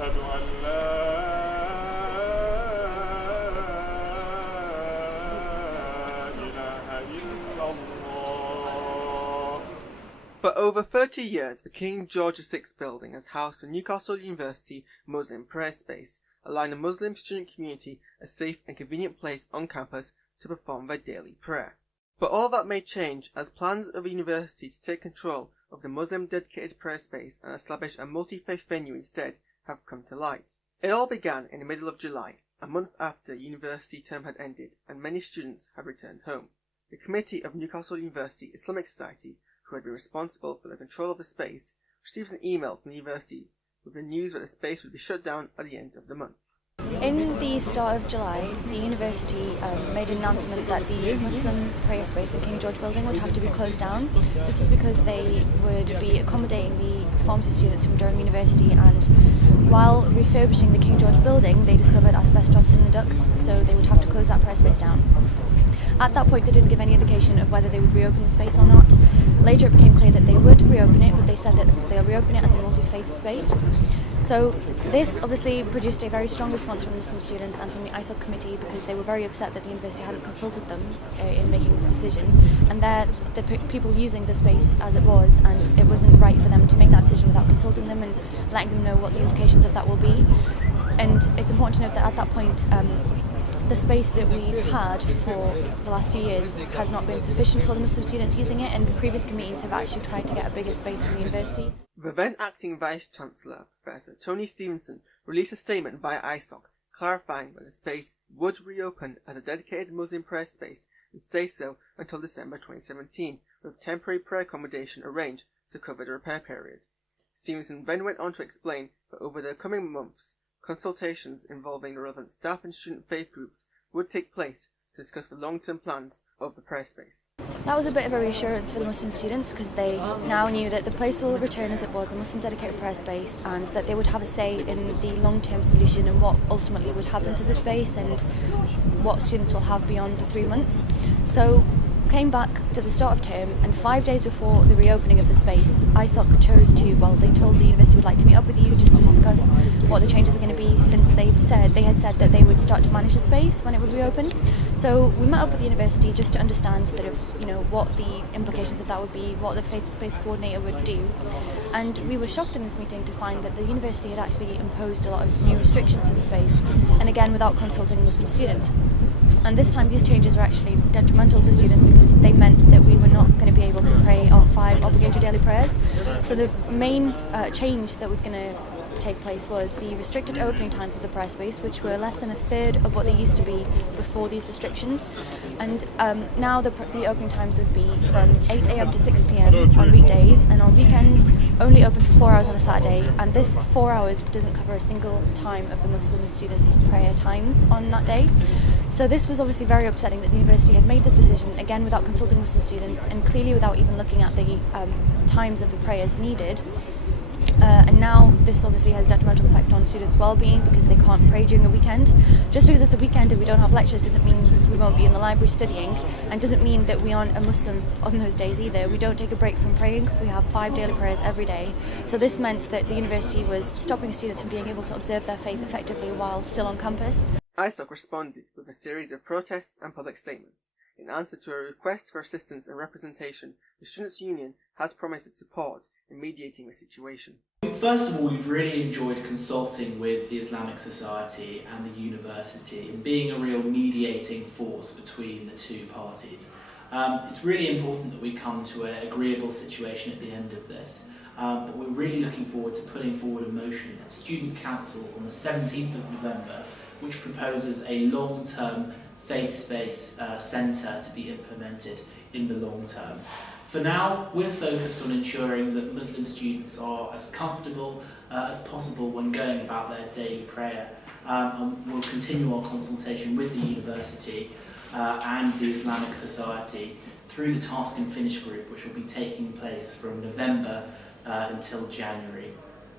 أشهد أن لا إله إلا الله. For over 30 years, the King George VI building has housed the Newcastle University Muslim prayer space, allowing the Muslim student community a safe and convenient place on campus to perform their daily prayer. But all that may change as plans of the university to take control of the Muslim dedicated prayer space and establish a multi-faith venue instead have come to light. It all began in the middle of July, a month after university term had ended and many students had returned home. The committee of Newcastle University Islamic Society, who had been responsible for the control of the space, received an email from the university with the news that the space would be shut down at the end of the month. In the start of July, the university made an announcement that the Muslim prayer space in King George building would have to be closed down. This is because they would be accommodating the pharmacy students from Durham University, and while refurbishing the King George building, they discovered asbestos in the ducts, so they would have to close that prayer space down. At that point, they didn't give any indication of whether they would reopen the space or not. Later it became clear that they would reopen it, but they said that they'll reopen it as a multi-faith space. So this obviously produced a very strong response from Muslim students and from the ISOC committee, because they were very upset that the university hadn't consulted them in making this decision, and they're the people using the space as it was, and it wasn't right for them to make that decision without consulting them and letting them know what the implications of that will be. And it's important to note that at that point, the space that we've had for the last few years has not been sufficient for the Muslim students using it, and previous committees have actually tried to get a bigger space from the university. The then acting Vice-Chancellor, Professor Tony Stevenson, released a statement via ISOC clarifying that the space would reopen as a dedicated Muslim prayer space and stay so until December 2017, with temporary prayer accommodation arranged to cover the repair period. Stevenson then went on to explain that over the coming months, consultations involving the relevant staff and student faith groups would take place to discuss the long-term plans of the prayer space. That was a bit of a reassurance for the Muslim students, because they now knew that the place will return as it was, a Muslim dedicated prayer space, and that they would have a say in the long-term solution and what ultimately would happen to the space and what students will have beyond the 3 months. So came back to the start of term, and 5 days before the reopening of the space, ISOC chose to, they told the university would like to meet up with you just to discuss what the changes are going to be, since they had said that they would start to manage the space when it would reopen. So we met up with the university just to understand what the implications of that would be, what the faith space coordinator would do. And we were shocked in this meeting to find that the university had actually imposed a lot of new restrictions to the space, and again without consulting Muslim students. And this time these changes were actually detrimental to students, because they meant that we were not going to be able to pray our 5 obligatory daily prayers. So the main change that was going to take place was the restricted opening times of the prayer space, which were less than a third of what they used to be before these restrictions. And now the opening times would be from 8 a.m. to 6 p.m. on weekdays, and on weekends only open for 4 hours on a Saturday, and this 4 hours doesn't cover a single time of the Muslim students' prayer times on that day. So this was obviously very upsetting that the university had made this decision, again without consulting Muslim students, and clearly without even looking at the times of the prayers needed. And now this obviously has detrimental effect on students' well-being, because they can't pray during a weekend. Just because it's a weekend and we don't have lectures doesn't mean we won't be in the library studying, and doesn't mean that we aren't a Muslim on those days either. We don't take a break from praying. We have 5 daily prayers every day. So this meant that the university was stopping students from being able to observe their faith effectively while still on campus. ISOC responded with a series of protests and public statements. In answer to a request for assistance and representation, the Students' Union has promised its support in mediating the situation. First of all, we've really enjoyed consulting with the Islamic Society and the university and being a real mediating force between the two parties. It's really important that we come to an agreeable situation at the end of this, but we're really looking forward to putting forward a motion at Student Council on the 17th of November, which proposes a long-term faith space centre to be implemented in the long term. For now, we're focused on ensuring that Muslim students are as comfortable as possible when going about their daily prayer. And we'll continue our consultation with the university and the Islamic Society through the Task and Finish group, which will be taking place from November until January.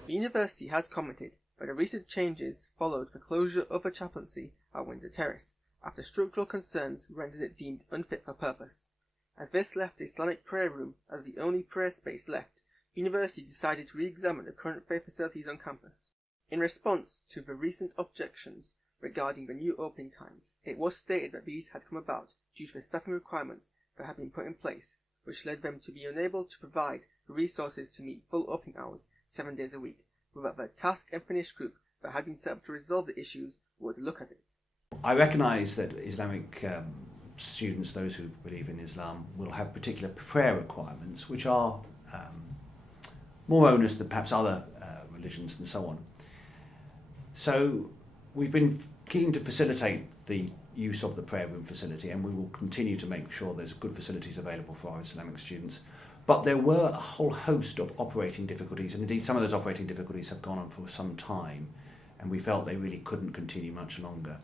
The university has commented that the recent changes followed the closure of a chaplaincy at Windsor Terrace, after structural concerns rendered it deemed unfit for purpose. As this left the Islamic prayer room as the only prayer space left, the university decided to re-examine the current prayer facilities on campus. In response to the recent objections regarding the new opening times, it was stated that these had come about due to the staffing requirements that had been put in place, which led them to be unable to provide the resources to meet full opening hours 7 days a week, but that the task and finish group that had been set up to resolve the issues would look at it. I recognise that Islamic students, those who believe in Islam, will have particular prayer requirements which are more onerous than perhaps other religions and so on. So we've been keen to facilitate the use of the prayer room facility, and we will continue to make sure there's good facilities available for our Islamic students. But there were a whole host of operating difficulties, and indeed some of those operating difficulties have gone on for some time, and we felt they really couldn't continue much longer.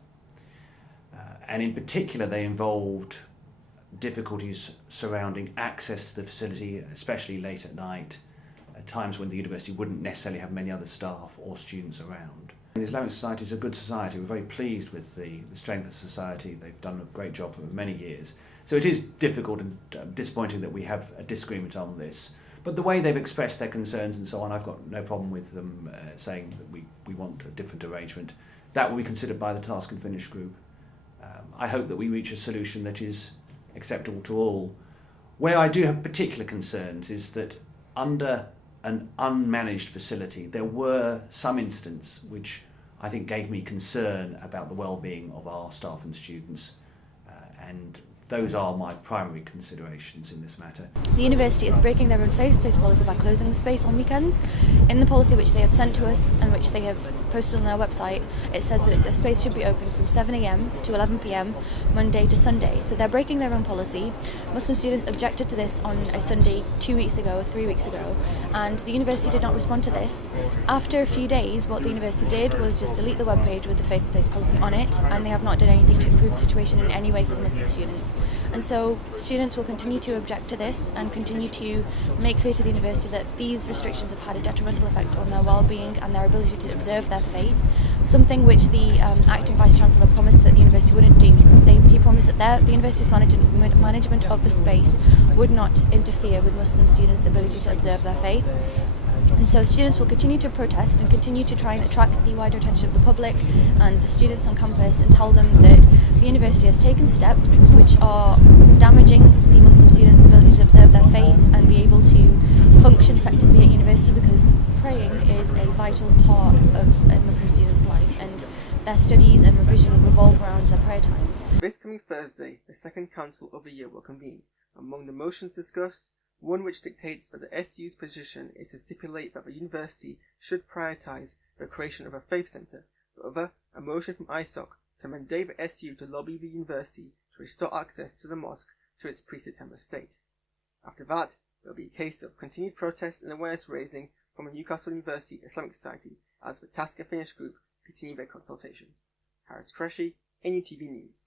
And in particular, they involved difficulties surrounding access to the facility, especially late at night, at times when the university wouldn't necessarily have many other staff or students around. The Islamic Society is a good society. We're very pleased with the strength of the society. They've done a great job for many years. So it is difficult and disappointing that we have a disagreement on this. But the way they've expressed their concerns and so on, I've got no problem with them saying that we want a different arrangement. That will be considered by the Task and Finish group. I hope that we reach a solution that is acceptable to all. Where I do have particular concerns is that under an unmanaged facility, there were some incidents which I think gave me concern about the well-being of our staff and students, and those are my primary considerations in this matter. The university is breaking their own faith-based policy by closing the space on weekends. In the policy which they have sent to us and which they have posted on their website, it says that the space should be open from 7 a.m. to 11 p.m. Monday to Sunday. So they're breaking their own policy. Muslim students objected to this on a Sunday 3 weeks ago, and the university did not respond to this. After a few days, what the university did was just delete the webpage with the faith-based policy on it, and they have not done anything to improve the situation in any way for the Muslim students. And so students will continue to object to this and continue to make clear to the university that these restrictions have had a detrimental effect on their well-being and their ability to observe their faith, something which the acting Vice-Chancellor promised that the university wouldn't do. He promised that the university's management of the space would not interfere with Muslim students' ability to observe their faith. And so students will continue to protest and continue to try and attract the wider attention of the public and the students on campus and tell them that the university has taken steps which are damaging the Muslim students' ability to observe their faith and be able to function effectively at university, because praying is a vital part of a Muslim student's life, and their studies and revision revolve around their prayer times. This coming Thursday, the second council of the year will convene. Among the motions discussed, one which dictates that the SU's position is to stipulate that the university should prioritise the creation of a faith centre. The other, a motion from ISOC to mandate the SU to lobby the university to restore access to the mosque to its pre-September state. After that, there will be a case of continued protests and awareness raising from the Newcastle University Islamic Society as the Task and Finish group continue their consultation. Haaris Qureshi, NUTV News.